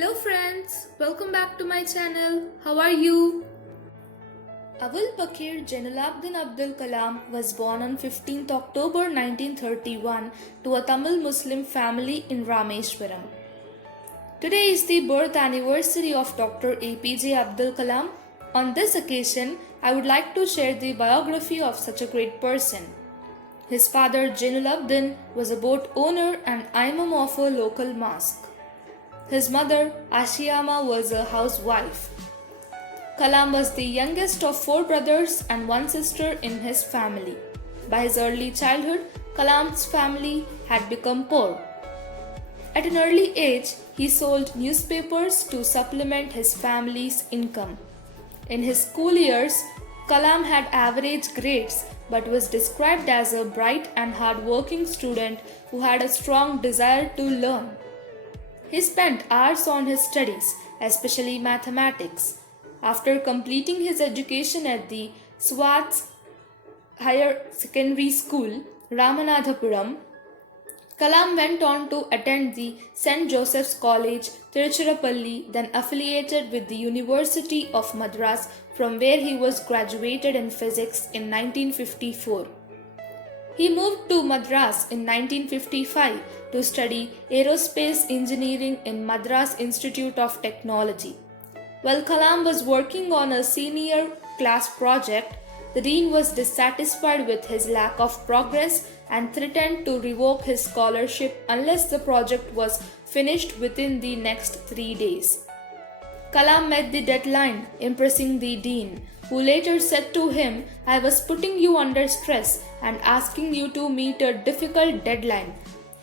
Hello friends, welcome back to my channel. How are you? Abul Pakir Jainalabdin Abdul Kalam was born on 15th October 1931 to a Tamil Muslim family in Rameshwaram. Today is the birth anniversary of Dr. APJ Abdul Kalam. On this occasion, I would like to share the biography of such a great person. His father Jainalabdin was a boat owner and imam of a local mosque. His mother, Ashiyama, was a housewife. Kalam was the youngest of 4 brothers and 1 sister in his family. By his early childhood, Kalam's family had become poor. At an early age, he sold newspapers to supplement his family's income. In his school years, Kalam had average grades but was described as a bright and hard-working student who had a strong desire to learn. He spent hours on his studies, especially mathematics. After completing his education at the Swartz Higher Secondary School, Ramanathapuram, Kalam went on to attend the St. Joseph's College, Tiruchirappalli, then affiliated with the University of Madras, from where he was graduated in physics in 1954. He moved to Madras in 1955 to study aerospace engineering in Madras Institute of Technology. While Kalam was working on a senior class project, the dean was dissatisfied with his lack of progress and threatened to revoke his scholarship unless the project was finished within the next 3 days. Kalam met the deadline, impressing the dean, who later said to him, "I was putting you under stress and asking you to meet a difficult deadline."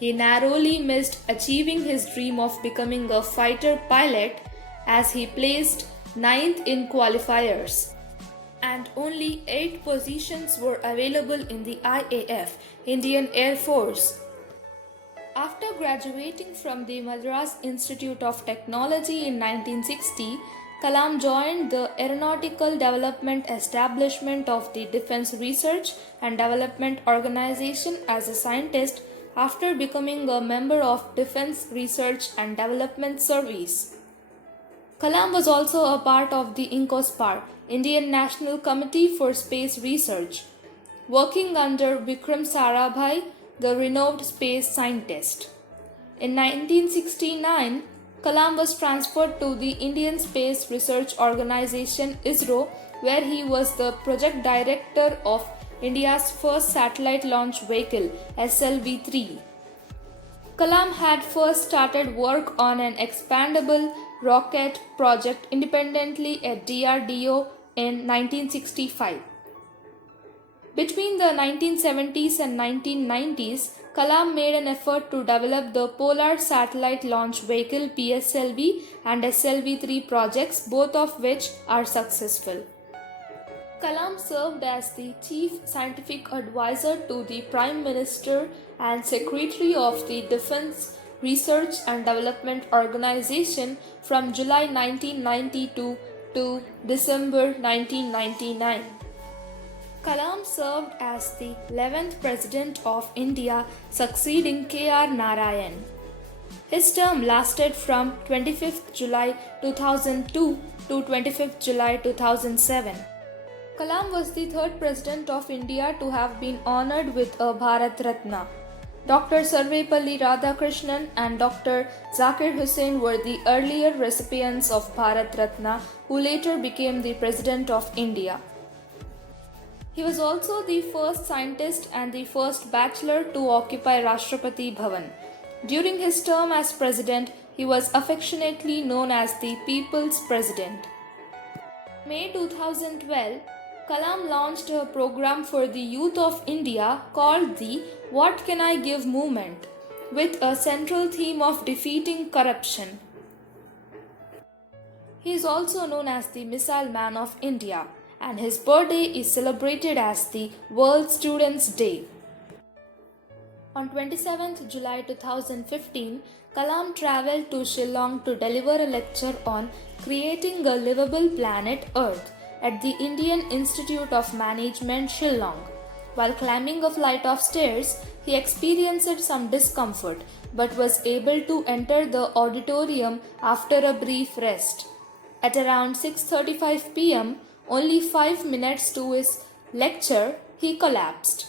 He narrowly missed achieving his dream of becoming a fighter pilot as he placed 9th in qualifiers. And only 8 positions were available in the IAF, Indian Air Force. After graduating from the Madras Institute of Technology in 1960, Kalam joined the Aeronautical Development Establishment of the Defence Research and Development Organization as a scientist after becoming a member of Defence Research and Development Service. Kalam was also a part of the INCOSPAR, Indian National Committee for Space Research, working under Vikram Sarabhai, the renowned space scientist. In 1969, Kalam was transferred to the Indian Space Research Organization ISRO, where he was the project director of India's first satellite launch vehicle, SLV-3. Kalam had first started work on an expandable rocket project independently at DRDO in 1965. Between the 1970s and 1990s, Kalam made an effort to develop the Polar Satellite Launch Vehicle PSLV and SLV-3 projects, both of which are successful. Kalam served as the Chief Scientific Advisor to the Prime Minister and Secretary of the Defence Research and Development Organization from July 1992 to December 1999. Kalam served as the 11th President of India, succeeding K.R. Narayan. His term lasted from 25th July 2002 to 25th July 2007. Kalam was the 3rd President of India to have been honored with a Bharat Ratna. Dr. Sarvepalli Radhakrishnan and Dr. Zakir Hussain were the earlier recipients of Bharat Ratna, who later became the President of India. He was also the first scientist and the first bachelor to occupy Rashtrapati Bhavan. During his term as president, he was affectionately known as the People's President. In May 2012, Kalam launched a program for the youth of India called the What Can I Give movement, with a central theme of defeating corruption. He is also known as the Missile Man of India, and his birthday is celebrated as the World Students' Day. On 27th July 2015, Kalam travelled to Shillong to deliver a lecture on creating a livable planet Earth at the Indian Institute of Management, Shillong. While climbing a flight of stairs, he experienced some discomfort but was able to enter the auditorium after a brief rest. At around 6:35 p.m., only 5 minutes to his lecture, he collapsed.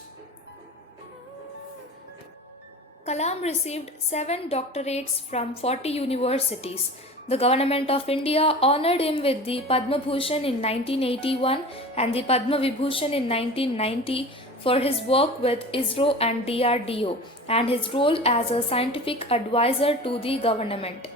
Kalam received 7 doctorates from 40 universities. The Government of India honored him with the Padma Bhushan in 1981 and the Padma Vibhushan in 1990 for his work with ISRO and DRDO and his role as a scientific advisor to the government.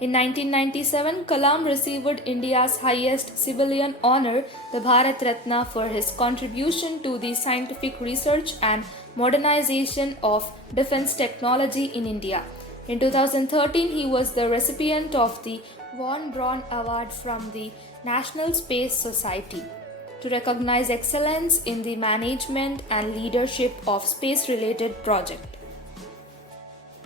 In 1997, Kalam received India's highest civilian honor, the Bharat Ratna, for his contribution to the scientific research and modernization of defense technology in India. In 2013, he was the recipient of the Von Braun Award from the National Space Society to recognize excellence in the management and leadership of space-related projects.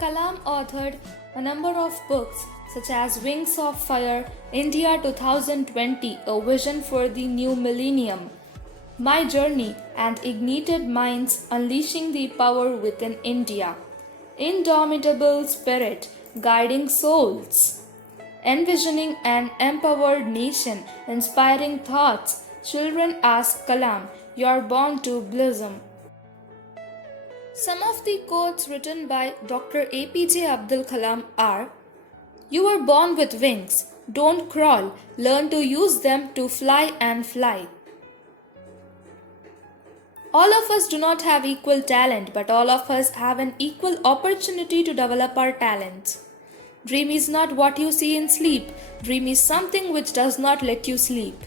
Kalam authored a number of books such as Wings of Fire, India 2020, A Vision for the New Millennium, My Journey, and Ignited Minds, Unleashing the Power Within India, Indomitable Spirit, Guiding Souls, Envisioning an Empowered Nation, Inspiring Thoughts, Children Ask Kalam, You're Born to Blossom. Some of the quotes written by Dr. APJ Abdul Kalam are: You were born with wings. Don't crawl. Learn to use them to fly and fly. All of us do not have equal talent, but all of us have an equal opportunity to develop our talents. Dream is not what you see in sleep. Dream is something which does not let you sleep.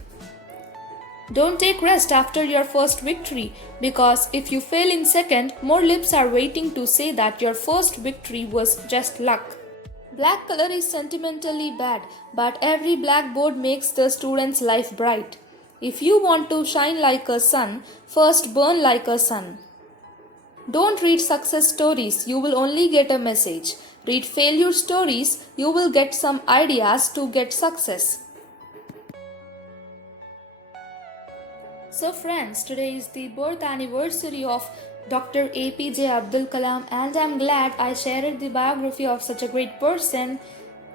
Don't take rest after your first victory, because if you fail in second, more lips are waiting to say that your first victory was just luck. Black color is sentimentally bad, but every blackboard makes the student's life bright. If you want to shine like a sun, first burn like a sun. Don't read success stories, you will only get a message. Read failure stories, you will get some ideas to get success. So friends, today is the birth anniversary of Dr. APJ Abdul Kalam, and I'm glad I shared the biography of such a great person.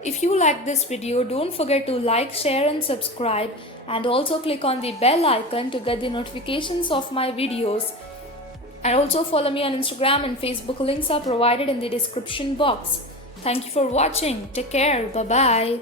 If you like this video, don't forget to like, share and subscribe, and also click on the bell icon to get the notifications of my videos. And also follow me on Instagram and Facebook, links are provided in the description box. Thank you for watching. Take care. Bye-bye.